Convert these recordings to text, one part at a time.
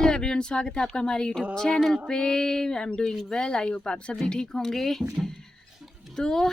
Hello everyone, स्वागत है आपका हमारे यूट्यूब चैनल पे। I am doing well, I hope आप सभी ठीक होंगे। तो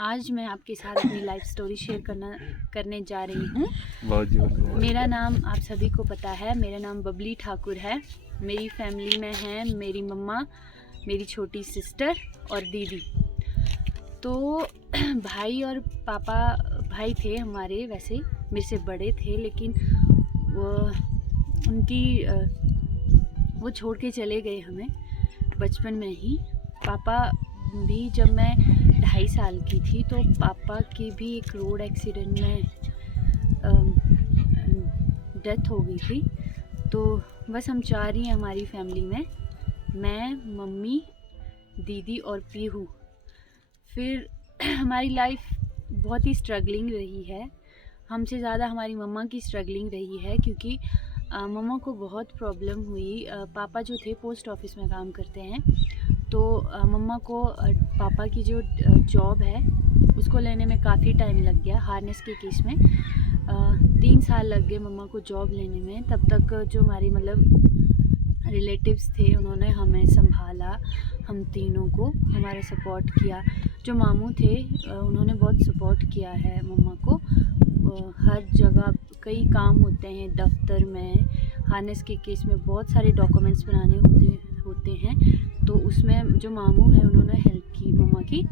आज मैं आपके साथ अपनी लाइफ स्टोरी शेयर करने जा रही हूँ। मेरा नाम आप सभी को पता है, मेरा नाम बबली ठाकुर है। मेरी फैमिली में है मेरी मम्मा, मेरी छोटी सिस्टर और दीदी। तो भाई और पापा, भाई थे हमारे, वैसे मेरे से बड़े थे, लेकिन वो छोड़ के चले गए हमें बचपन में ही। पापा भी जब मैं 2.5 साल की थी तो पापा की भी एक रोड एक्सीडेंट में डेथ हो गई थी। तो बस हम 4 ही हैं हमारी फैमिली में, मैं, मम्मी, दीदी और पीहू। फिर हमारी लाइफ बहुत ही स्ट्रगलिंग रही है, हमसे ज़्यादा हमारी मम्मा की स्ट्रगलिंग रही है, क्योंकि मम्मा को बहुत प्रॉब्लम हुई। पापा जो थे पोस्ट ऑफिस में काम करते हैं, तो मम्मा को पापा की जो जॉब है उसको लेने में काफ़ी टाइम लग गया। हार्नेस के केस में 3 साल लग गए मम्मा को जॉब लेने में। तब तक जो हमारी रिलेटिव्स थे उन्होंने हमें संभाला, हम तीनों को हमारा सपोर्ट किया। जो मामू थे उन्होंने बहुत सपोर्ट किया है मम्मा को। हर जगह कई काम होते हैं दफ्तर में, हार्नेस के केस में बहुत सारे डॉक्यूमेंट्स बनाने होते हैं, तो उसमें जो मामू हैं उन्होंने हेल्प की मम्मा की।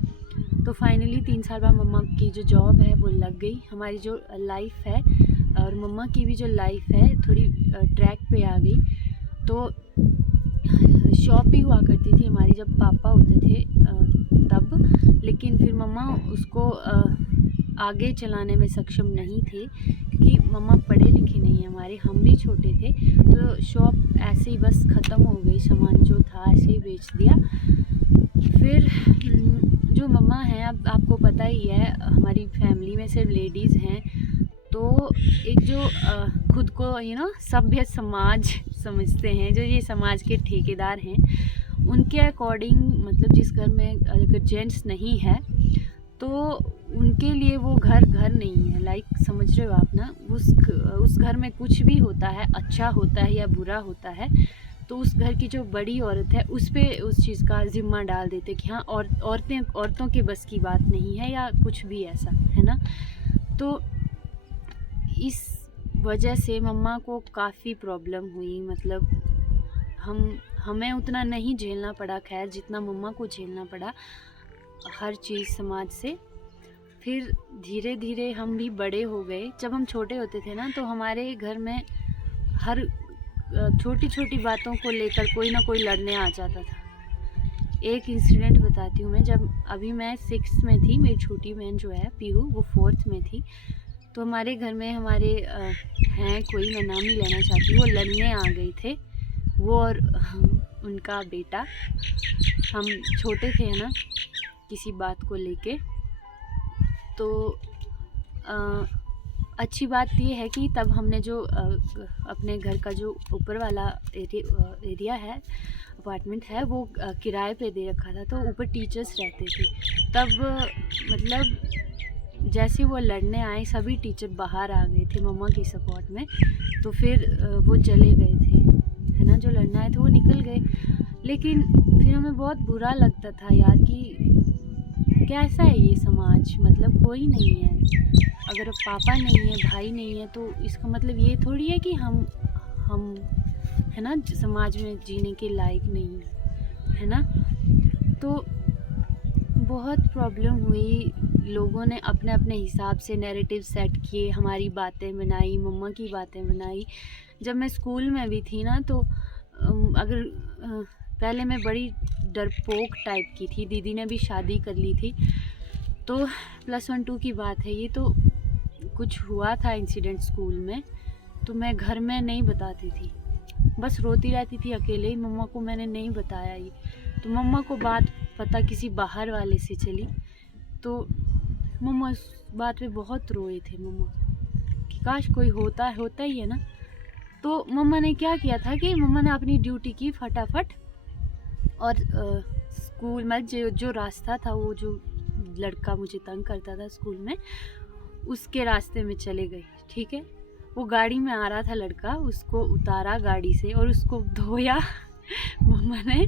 तो फाइनली 3 साल बाद मम्मा की जो जॉब है वो लग गई। हमारी जो लाइफ है और मम्मा की भी जो लाइफ है थोड़ी ट्रैक पे आ गई। तो शॉप भी हुआ करती थी हमारी जब पापा होते थे तब, लेकिन फिर मम्मा उसको आगे चलाने में सक्षम नहीं थे, क्योंकि मम्मा पढ़े लिखे नहीं हैं हमारे, हम भी छोटे थे। तो शॉप ऐसे ही बस ख़त्म हो गई, सामान जो था ऐसे ही बेच दिया। फिर जो मम्मा हैं, अब आपको पता ही है हमारी फैमिली में सिर्फ लेडीज़ हैं, तो एक जो खुद को सभ्य समाज समझते हैं, जो ये समाज के ठेकेदार हैं, उनके अकॉर्डिंग मतलब जिस घर में अगर जेंट्स नहीं है तो उनके लिए वो घर नहीं है। लाइक समझ रहे हो आप ना, उस घर में कुछ भी होता है, अच्छा होता है या बुरा होता है, तो उस घर की जो बड़ी औरत है उस पे उस चीज़ का जिम्मा डाल देते कि हाँ औरतों के बस की बात नहीं है या कुछ भी ऐसा है ना। तो इस वजह से मम्मा को काफ़ी प्रॉब्लम हुई। मतलब हमें उतना नहीं झेलना पड़ा खैर, जितना मम्मा को झेलना पड़ा हर चीज़ समाज से। फिर धीरे धीरे हम भी बड़े हो गए। जब हम छोटे होते थे ना, तो हमारे घर में हर छोटी छोटी बातों को लेकर कोई ना कोई लड़ने आ जाता था। एक इंसिडेंट बताती हूँ मैं। जब अभी मैं 6th में थी, मेरी छोटी बहन जो है पीहू वो 4th में थी, तो हमारे घर में हमारे हैं कोई, मैं नाम नहीं लेना चाहती, वो लड़ने आ गए थे, वो और उनका बेटा। हम छोटे थे ना किसी बात को लेके। तो अच्छी बात ये है कि तब हमने जो अपने घर का जो ऊपर वाला एरिया है, अपार्टमेंट है, वो किराए पे दे रखा था। तो ऊपर टीचर्स रहते थे तब। मतलब जैसे वो लड़ने आए, सभी टीचर बाहर आ गए थे मम्मा की सपोर्ट में। तो फिर वो चले गए थे, है ना, जो लड़ने आए थे वो निकल गए। लेकिन फिर हमें बहुत बुरा लगता था यार कि कैसा है ये समाज, मतलब कोई नहीं है, अगर पापा नहीं है, भाई नहीं है, तो इसका मतलब ये थोड़ी है कि हम है ना समाज में जीने के लायक नहीं है ना। तो बहुत प्रॉब्लम हुई, लोगों ने अपने अपने हिसाब से नैरेटिव सेट किए, हमारी बातें बनाई, मम्मा की बातें बनाई। जब मैं स्कूल में भी थी ना, तो अगर पहले मैं बड़ी डरपोक टाइप की थी, दीदी ने भी शादी कर ली थी, तो +1 2 की बात है ये। तो कुछ हुआ था इंसिडेंट स्कूल में, तो मैं घर में नहीं बताती थी, बस रोती रहती थी अकेले ही। मम्मा को मैंने नहीं बताया ये, तो मम्मा को बात पता किसी बाहर वाले से चली, तो मम्मा इस बात पे बहुत रोए थे मम्मा कि काश कोई होता ही है ना। तो मम्मा ने क्या किया था कि मम्मा ने अपनी ड्यूटी की फटाफट, और स्कूल में जो रास्ता था, वो जो लड़का मुझे तंग करता था स्कूल में, उसके रास्ते में चले गए। ठीक है, वो गाड़ी में आ रहा था लड़का, उसको उतारा गाड़ी से और उसको धोया मम्मा ने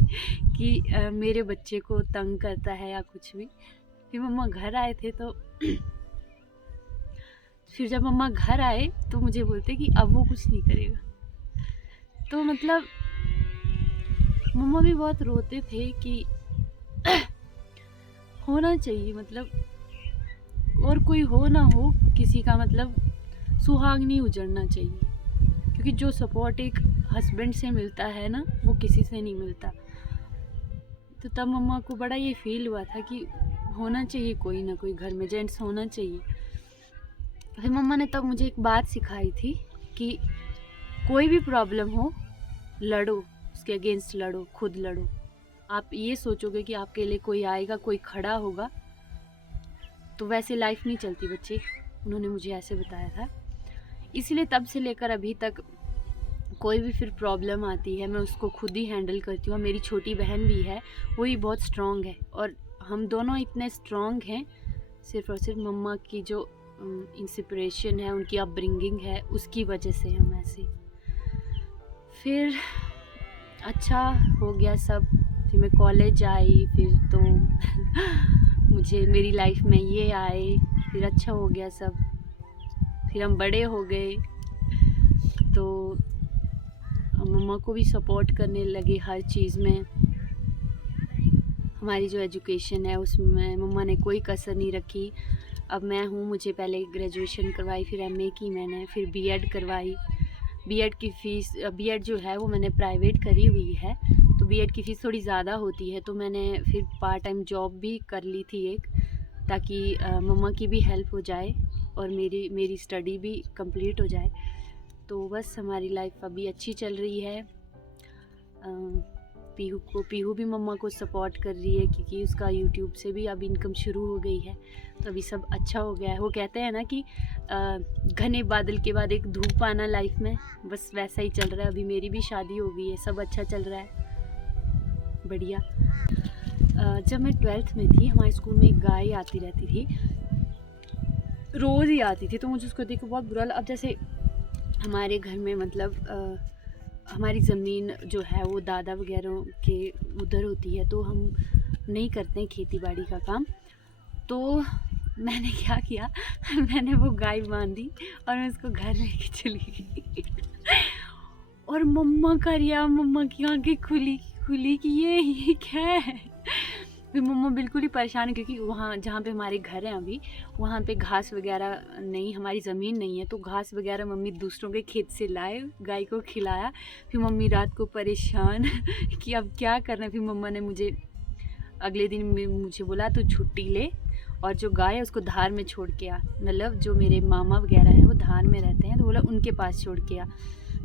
कि मेरे बच्चे को तंग करता है या कुछ भी। फिर मम्मा घर आए थे तो फिर जब मम्मा घर आए तो मुझे बोलते कि अब वो कुछ नहीं करेगा। तो मतलब मम्मा भी बहुत रोते थे कि होना चाहिए, मतलब और कोई हो ना हो, किसी का मतलब सुहाग नहीं उजड़ना चाहिए, क्योंकि जो सपोर्ट एक हस्बैंड से मिलता है ना, वो किसी से नहीं मिलता। तो तब मम्मा को बड़ा ये फील हुआ था कि होना चाहिए कोई ना कोई घर में जेंट्स होना चाहिए। फिर मम्मा ने तब मुझे एक बात सिखाई थी कि कोई भी प्रॉब्लम हो, लड़ो, उसके अगेंस्ट लड़ो, खुद लड़ो। आप ये सोचोगे कि आपके लिए कोई आएगा, कोई खड़ा होगा, तो वैसे लाइफ नहीं चलती बच्चे। उन्होंने मुझे ऐसे बताया था। इसलिए तब से लेकर अभी तक कोई भी फिर प्रॉब्लम आती है, मैं उसको खुद ही हैंडल करती हूँ। मेरी छोटी बहन भी है, वो भी बहुत स्ट्रॉन्ग है, और हम दोनों इतने स्ट्रॉन्ग हैं सिर्फ़ और सिर्फ मम्मा की जो इंस्पिरेशन है, उनकी अपब्रिंगिंग है, उसकी वजह से हम ऐसे। फिर अच्छा हो गया सब। फिर मैं कॉलेज आई, फिर तो मुझे मेरी लाइफ में ये आए, फिर अच्छा हो गया सब। फिर हम बड़े हो गए तो मम्मा को भी सपोर्ट करने लगे हर चीज़ में। हमारी जो एजुकेशन है उसमें मम्मा ने कोई कसर नहीं रखी। अब मैं हूँ, मुझे पहले ग्रेजुएशन करवाई, फिर एमए की मैंने, फिर बीएड करवाई। बीएड की फ़ीस, बीएड जो है वो मैंने प्राइवेट करी हुई है, तो बीएड की फ़ीस थोड़ी ज़्यादा होती है, तो मैंने फिर पार्ट टाइम जॉब भी कर ली थी एक, ताकि मम्मा की भी हेल्प हो जाए और मेरी स्टडी भी कंप्लीट हो जाए। तो बस हमारी लाइफ अभी अच्छी चल रही है। पीहू भी मम्मा को सपोर्ट कर रही है, क्योंकि उसका यूट्यूब से भी अब इनकम शुरू हो गई है, तो अभी सब अच्छा हो गया है। वो कहते हैं ना कि घने बादल के बाद एक धूप आना लाइफ में, बस वैसा ही चल रहा है। अभी मेरी भी शादी हो गई है, सब अच्छा चल रहा है, बढ़िया। जब मैं 12th में थी, हमारे स्कूल में एक गाय आती रहती थी, रोज़ ही आती थी, तो मुझे उसको देख के बहुत बुरा लगा। अब जैसे हमारे घर में मतलब हमारी ज़मीन जो है वो दादा वगैरह के उधर होती है, तो हम नहीं करते हैं खेती बाड़ी का काम। तो मैंने क्या किया, मैंने वो गाय बांधी और मैं उसको घर लेके चली गई और मम्मा का रिया, मम्मा की आंखें खुली कि ये क्या है। फिर मम्मा बिल्कुल ही परेशान है, क्योंकि वहाँ जहाँ पे हमारे घर हैं अभी, वहाँ पे घास वगैरह नहीं, हमारी ज़मीन नहीं है, तो घास वगैरह मम्मी दूसरों के खेत से लाए, गाय को खिलाया। फिर मम्मी रात को परेशान कि अब क्या करना है। फिर मम्मा ने मुझे अगले दिन मुझे बोला तू छुट्टी ले और जो गाय है उसको धार में छोड़ के आ, मतलब जो मेरे मामा वगैरह हैं वो धार में रहते हैं, तो बोला उनके पास छोड़ के आ।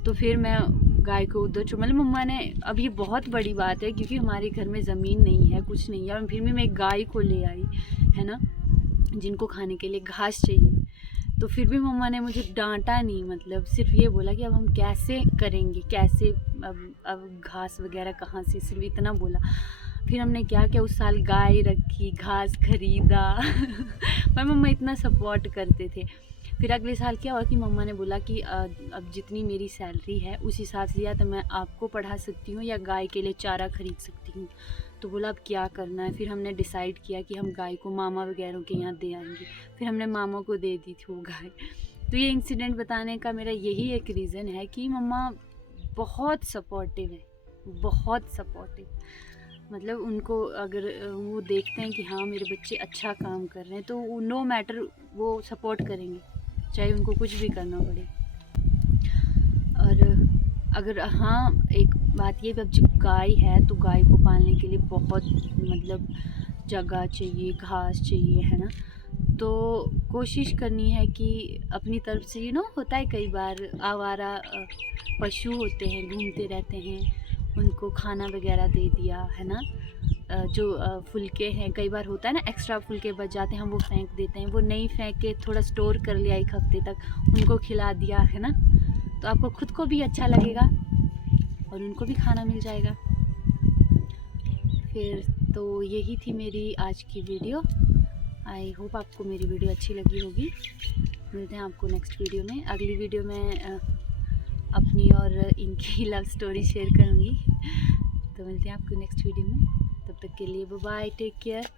तो फिर मैं गाय को उधर मतलब मम्मा ने, अब ये बहुत बड़ी बात है क्योंकि हमारे घर में ज़मीन नहीं है, कुछ नहीं है, और फिर भी मैं गाय को ले आई, है ना, जिनको खाने के लिए घास चाहिए। तो फिर भी मम्मा ने मुझे डांटा नहीं, मतलब सिर्फ ये बोला कि अब हम कैसे करेंगे, कैसे अब घास वगैरह कहाँ से, सिर्फ इतना बोला। फिर हमने क्या किया, उस साल गाय रखी, घास खरीदा पर मम्मा इतना सपोर्ट करते थे। फिर अगले साल क्या हुआ कि मम्मा ने बोला कि अब जितनी मेरी सैलरी है उस हिसाब से या तो मैं आपको पढ़ा सकती हूँ या गाय के लिए चारा खरीद सकती हूँ। तो बोला अब क्या करना है। फिर हमने डिसाइड किया कि हम गाय को मामा वगैरह के यहाँ दे आएंगे। फिर हमने मामा को दे दी थी वो गाय। तो ये इंसिडेंट बताने का मेरा यही एक रीज़न है कि मम्मा बहुत सपोर्टिव है, बहुत सपोर्टिव। मतलब उनको अगर वो देखते हैं कि हाँ मेरे बच्चे अच्छा काम कर रहे हैं, तो नो मैटर वो सपोर्ट करेंगे, चाहे उनको कुछ भी करना पड़े। और अगर हाँ एक बात ये, अब जब गाय है तो गाय को पालने के लिए बहुत मतलब जगह चाहिए, घास चाहिए, है ना। तो कोशिश करनी है कि अपनी तरफ से होता है कई बार आवारा पशु होते हैं, घूमते रहते हैं, उनको खाना वगैरह दे दिया, है ना। जो फुलके हैं, कई बार होता है ना एक्स्ट्रा फुलके बच जाते हैं, हम वो फेंक देते हैं, वो नहीं फेंक के थोड़ा स्टोर कर लिया, एक हफ्ते तक उनको खिला दिया, है ना। तो आपको खुद को भी अच्छा लगेगा और उनको भी खाना मिल जाएगा। फिर तो यही थी मेरी आज की वीडियो। आई होप आपको मेरी वीडियो अच्छी लगी होगी। मिलते हैं आपको नेक्स्ट वीडियो में। अगली वीडियो में अपनी और इनकी लव स्टोरी शेयर करूँगी। तो मिलते हैं आपको नेक्स्ट वीडियो में, तब तक के लिए बाय बाय, टेक केयर।